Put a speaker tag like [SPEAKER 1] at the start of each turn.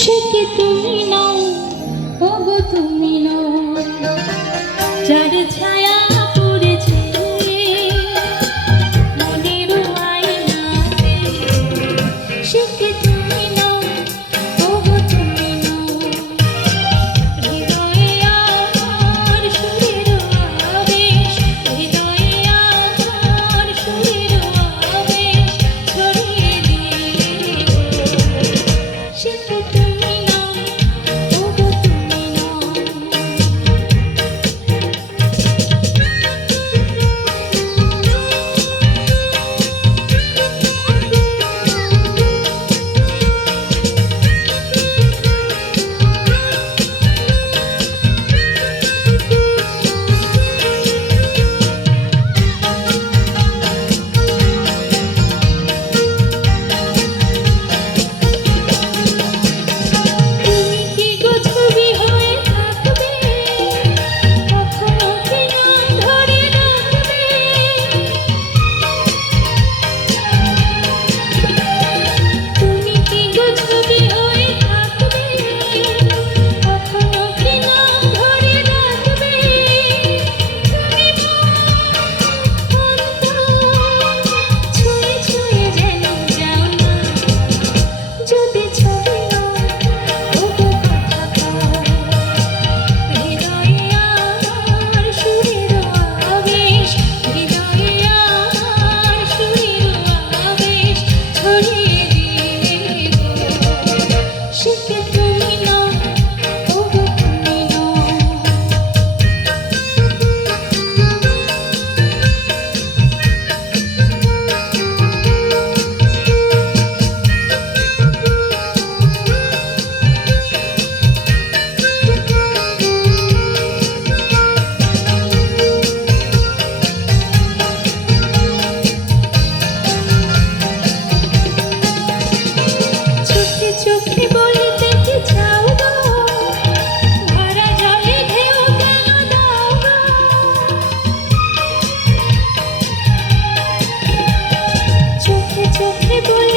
[SPEAKER 1] সে কি তুমি নাও? ওগো তুমি নাও। চোখে বলে